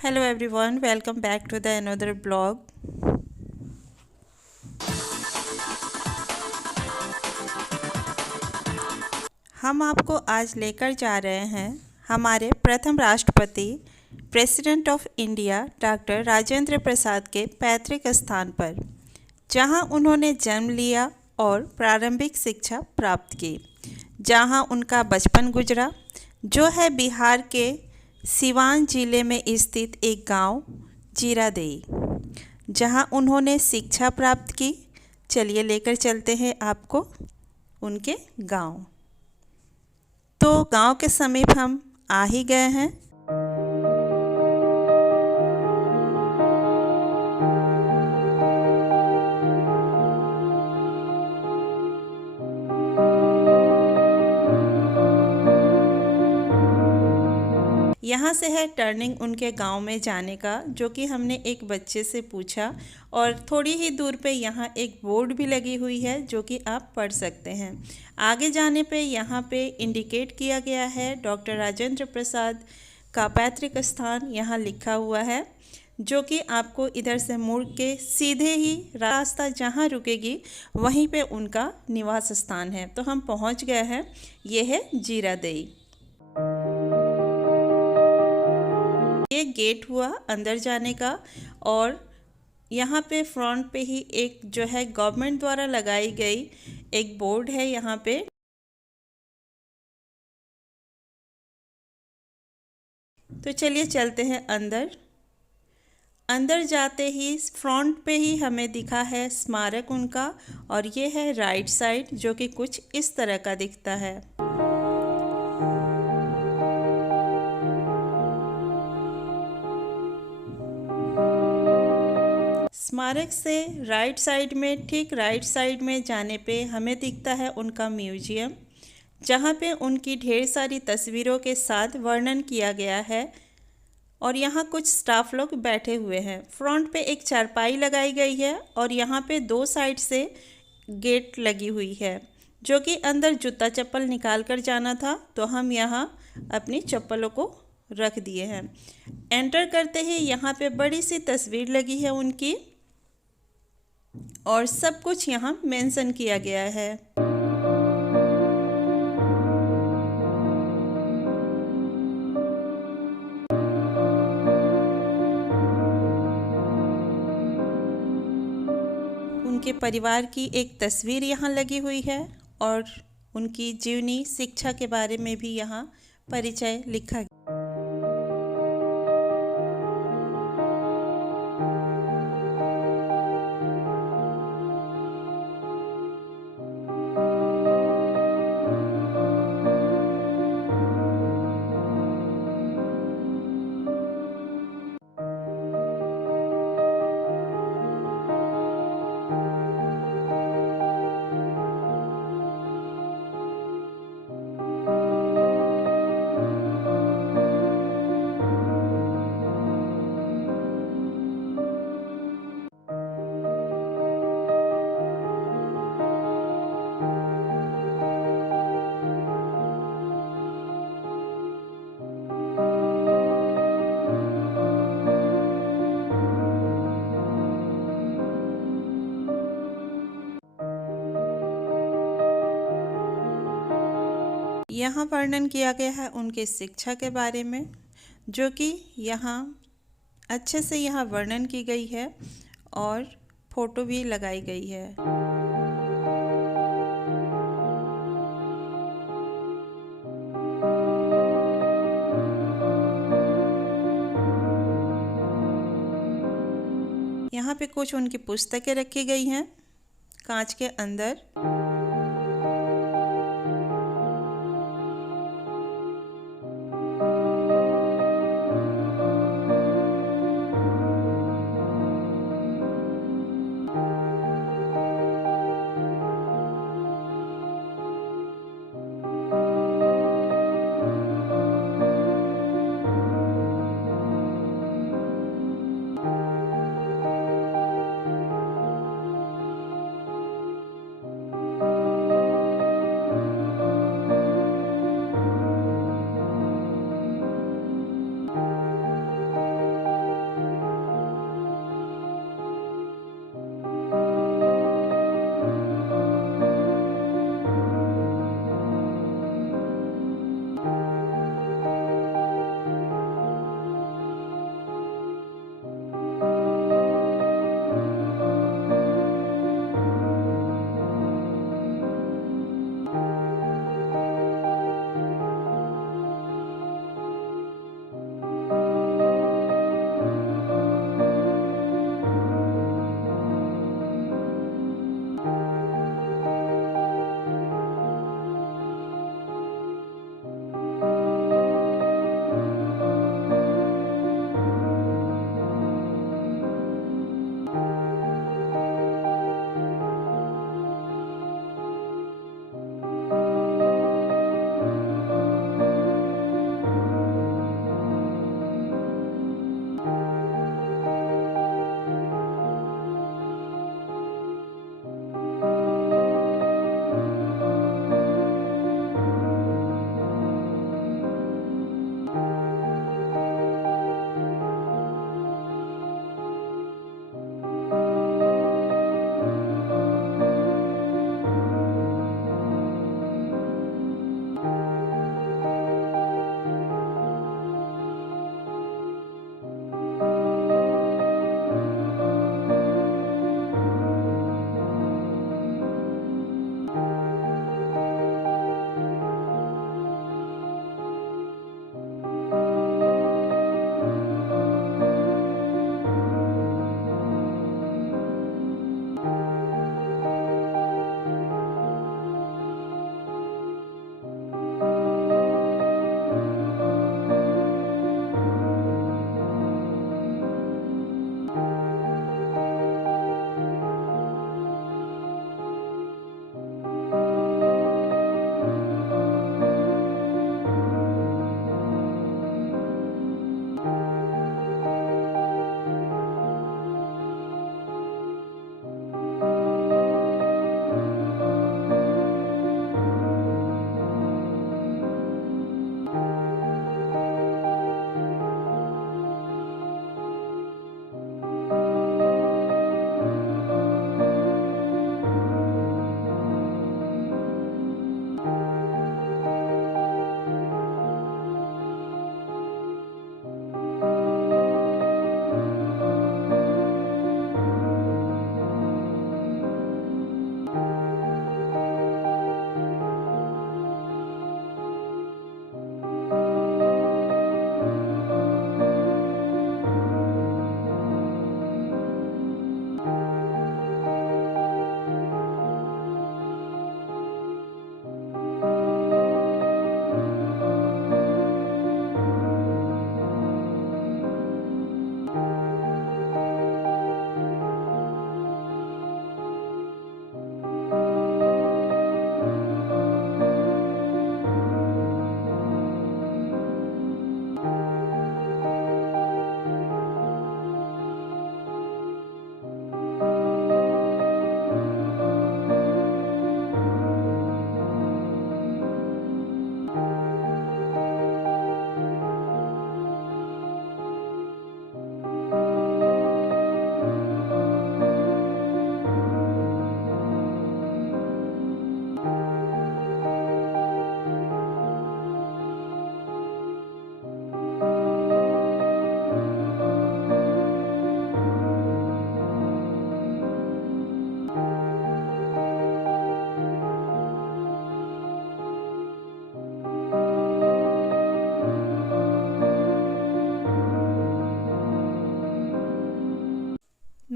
Hello everyone, welcome back to the another blog. हम आपको आज लेकर जा रहे हैं हमारे प्रथम राष्ट्रपति president of India doctor Rajendra Prasad के पैतृक स्थान पर, जहां उन्होंने जन्म लिया और प्रारंभिक शिक्षा प्राप्त की, जहां उनका बचपन गुजरा, जो है बिहार के सिवान जिले में स्थित एक गांव जीरादेई, जहां उन्होंने शिक्षा प्राप्त की। चलिए लेकर चलते हैं आपको उनके गांव। तो गांव के समीप हम आ ही गए हैं। यहाँ से है टर्निंग उनके गांव में जाने का, जो कि हमने एक बच्चे से पूछा, और थोड़ी ही दूर पे यहाँ एक बोर्ड भी लगी हुई है जो कि आप पढ़ सकते हैं। आगे जाने पे यहाँ पे इंडिकेट किया गया है डॉक्टर राजेंद्र प्रसाद का पैतृक स्थान यहाँ लिखा हुआ है, जो कि आपको इधर से मुड़ के सीधे ही रास्ता जहाँ रुकेगी वहीं पे उनका निवास स्थान है। तो हम पहुँच गए हैं। ये है जीरादेई। ये गेट हुआ अंदर जाने का, और यहाँ पे फ्रंट पे ही एक जो है गवर्नमेंट द्वारा लगाई गई एक बोर्ड है यहाँ पे। तो चलिए चलते हैं अंदर। अंदर जाते ही फ्रंट पे ही हमें दिखा है स्मारक उनका, और ये है राइट साइड, जो कि कुछ इस तरह का दिखता है। स्मारक से राइट साइड में, ठीक राइट साइड में जाने पे हमें दिखता है उनका म्यूजियम, जहाँ पे उनकी ढेर सारी तस्वीरों के साथ वर्णन किया गया है। और यहाँ कुछ स्टाफ लोग बैठे हुए हैं। फ्रंट पे एक चारपाई लगाई गई है, और यहाँ पे दो साइड से गेट लगी हुई है, जो कि अंदर जूता चप्पल निकाल कर जाना था, तो हम यहाँ अपनी चप्पलों को रख दिए हैं। एंटर करते ही यहाँ पे बड़ी सी तस्वीर लगी है उनकी, और सब कुछ यहाँ मेंशन किया गया है। उनके परिवार की एक तस्वीर यहाँ लगी हुई है, और उनकी जीवनी शिक्षा के बारे में भी यहाँ परिचय लिखा गया। यहाँ वर्णन किया गया है उनके शिक्षा के बारे में, जो कि यहाँ अच्छे से यहाँ वर्णन की गई है, और फोटो भी लगाई गई है। यहाँ पे कुछ उनकी पुस्तकें रखी गई हैं कांच के अंदर।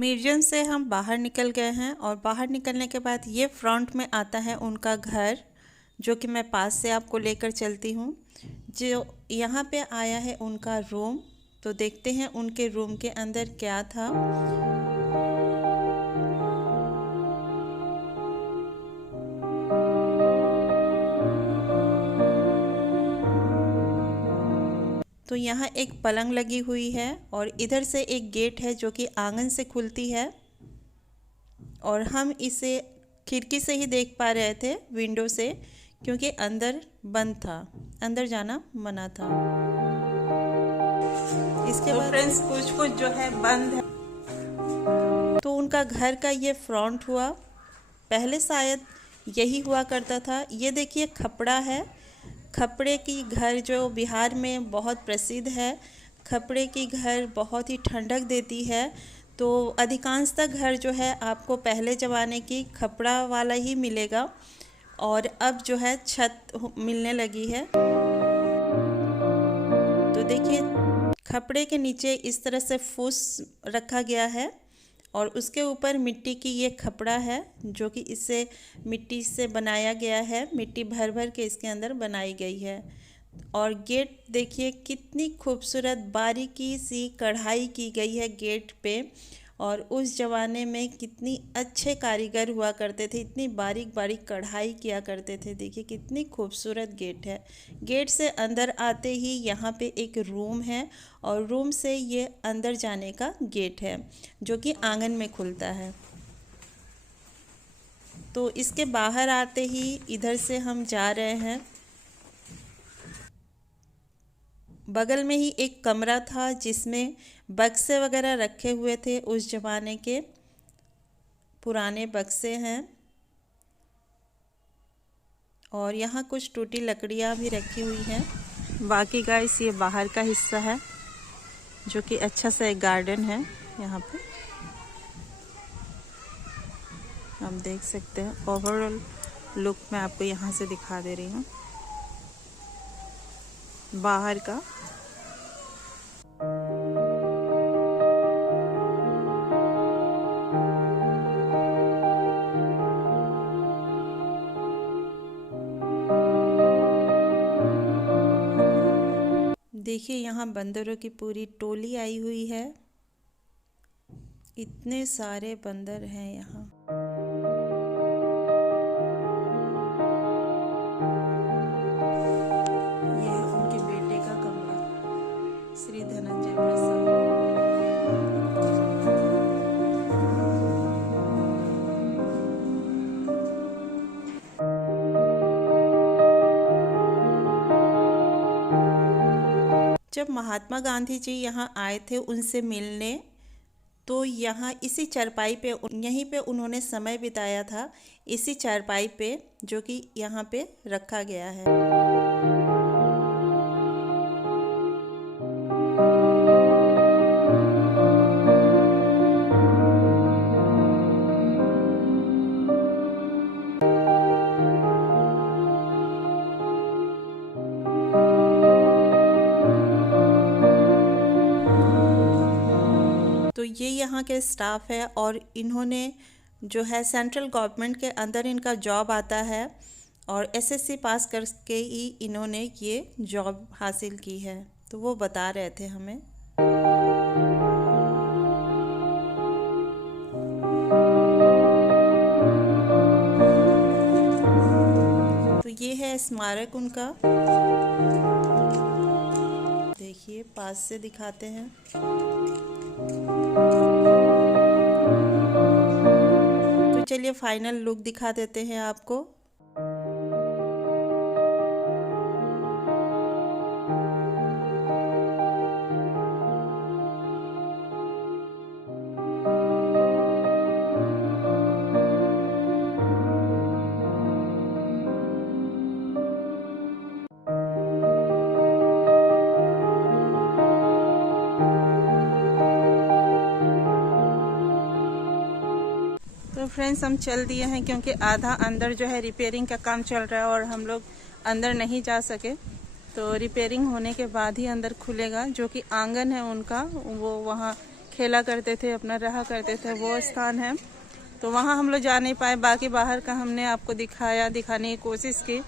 म्यूजियम से हम बाहर निकल गए हैं और बाहर निकलने के बाद ये फ्रंट में आता है उनका घर, जो कि मैं पास से आपको लेकर चलती हूँ। जो यहाँ पे आया है उनका रूम, तो देखते हैं उनके रूम के अंदर क्या था। तो यहाँ एक पलंग लगी हुई है और इधर से एक गेट है जो कि आंगन से खुलती है, और हम इसे खिड़की से ही देख पा रहे थे, विंडो से, क्योंकि अंदर बंद था, अंदर जाना मना था। इसके बाद फ्रेंड्स कुछ जो है बंद है। तो उनका घर का ये फ्रंट हुआ। पहले शायद यही हुआ करता था। ये देखिए खपड़ा है। खपड़े की घर जो बिहार में बहुत प्रसिद्ध है। खपड़े की घर बहुत ही ठंडक देती है। तो अधिकांशतः घर जो है आपको पहले ज़माने की खपड़ा वाला ही मिलेगा, और अब जो है छत मिलने लगी है। तो देखिए खपड़े के नीचे इस तरह से फूस रखा गया है, और उसके ऊपर मिट्टी की ये खपड़ा है जो कि इससे मिट्टी से बनाया गया है। मिट्टी भर भर के इसके अंदर बनाई गई है। और गेट देखिए कितनी खूबसूरत बारीकी सी कढ़ाई की गई है गेट पे। और उस ज़माने में कितनी अच्छे कारीगर हुआ करते थे, इतनी बारीक बारीक कढ़ाई किया करते थे। देखिए कितनी खूबसूरत गेट है। गेट से अंदर आते ही यहाँ पे एक रूम है, और रूम से ये अंदर जाने का गेट है जो कि आंगन में खुलता है। तो इसके बाहर आते ही इधर से हम जा रहे हैं। बगल में ही एक कमरा था जिसमें बक्से वगैरह रखे हुए थे, उस ज़माने के पुराने बक्से हैं। और यहाँ कुछ टूटी लकड़ियाँ भी रखी हुई हैं। बाकी गाइस ये बाहर का हिस्सा है जो कि अच्छा सा एक गार्डन है। यहाँ पे हम देख सकते हैं। ओवरऑल लुक मैं आपको यहाँ से दिखा दे रही हूँ बाहर का। देखिए यहाँ बंदरों की पूरी टोली आई हुई है। इतने सारे बंदर हैं यहाँ। ये है उनके बेटे का कमरा, श्री धनंजय प्रसाद। जब महात्मा गांधी जी यहाँ आए थे उनसे मिलने, तो यहाँ इसी चारपाई पे, यहीं पे उन्होंने समय बिताया था, इसी चारपाई पे जो कि यहाँ पे रखा गया है। तो ये यहाँ के स्टाफ है, और इन्होंने जो है सेंट्रल गवर्नमेंट के अंदर इनका जॉब आता है, और एसएससी पास करके ही इन्होंने ये जॉब हासिल की है। तो वो बता रहे थे हमें। तो ये है स्मारक उनका। देखिए पास से दिखाते हैं। तो चलिए फाइनल लुक दिखा देते हैं आपको। तो फ्रेंड्स हम चल दिए हैं, क्योंकि आधा अंदर जो है रिपेयरिंग का काम चल रहा है और हम लोग अंदर नहीं जा सके। तो रिपेयरिंग होने के बाद ही अंदर खुलेगा। जो कि आंगन है उनका, वो वहाँ खेला करते थे, अपना रहा करते थे, वो स्थान है। तो वहाँ हम लोग जा नहीं पाए, बाकी बाहर का हमने आपको दिखाने की कोशिश की।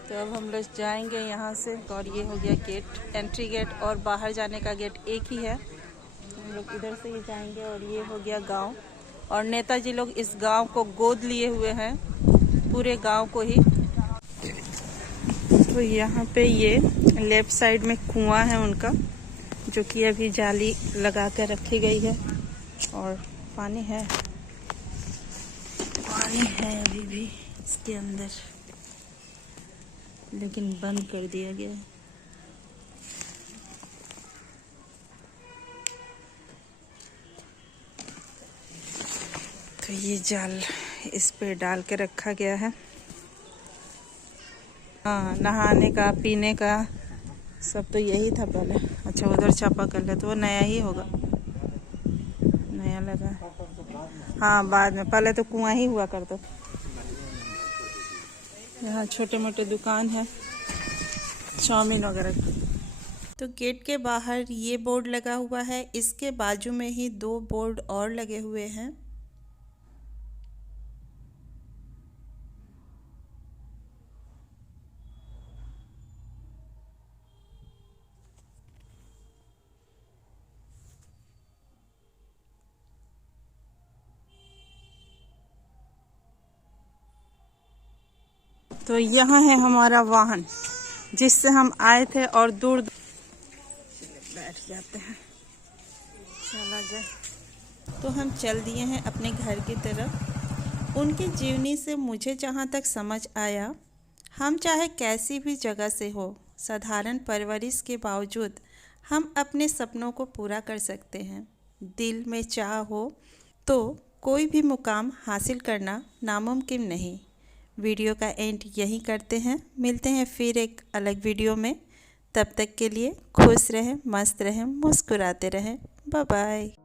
तो अब हम लोग जाएंगे यहाँ से, और ये हो गया गेट, एंट्री गेट, और बाहर जाने का गेट एक ही है। हम लोग इधर से ही जाएंगे, और ये हो गया गांव। और नेताजी लोग इस गांव को गोद लिए हुए हैं, पूरे गांव को ही। तो यहाँ पे ये लेफ्ट साइड में कुआं है उनका, जो कि अभी जाली लगा कर रखी गई है, और पानी है अभी भी इसके अंदर, लेकिन बंद कर दिया गया है। तो ये जाल इस पे डाल के रखा गया है। हाँ, नहाने का, पीने का सब तो यही था पहले। अच्छा, उधर चापाकल है, तो वो नया ही होगा, नया लगा। हाँ, बाद में, पहले तो कुआं ही हुआ करता। यहाँ छोटे मोटे दुकान है, चाउमीन वगैरह का। तो गेट के बाहर ये बोर्ड लगा हुआ है, इसके बाजू में ही 2 बोर्ड और लगे हुए हैं। तो यहाँ है हमारा वाहन, जिससे हम आए थे, और दूर बैठ जाते हैं, चला जाए। तो हम चल दिए हैं अपने घर की तरफ। उनकी जीवनी से मुझे जहाँ तक समझ आया, हम चाहे कैसी भी जगह से हो, साधारण परवरिश के बावजूद हम अपने सपनों को पूरा कर सकते हैं। दिल में चाह हो तो कोई भी मुकाम हासिल करना नामुमकिन नहीं। वीडियो का एंड यहीं करते हैं, मिलते हैं फिर एक अलग वीडियो में। तब तक के लिए खुश रहें, मस्त रहें, मुस्कुराते रहें। Bye bye.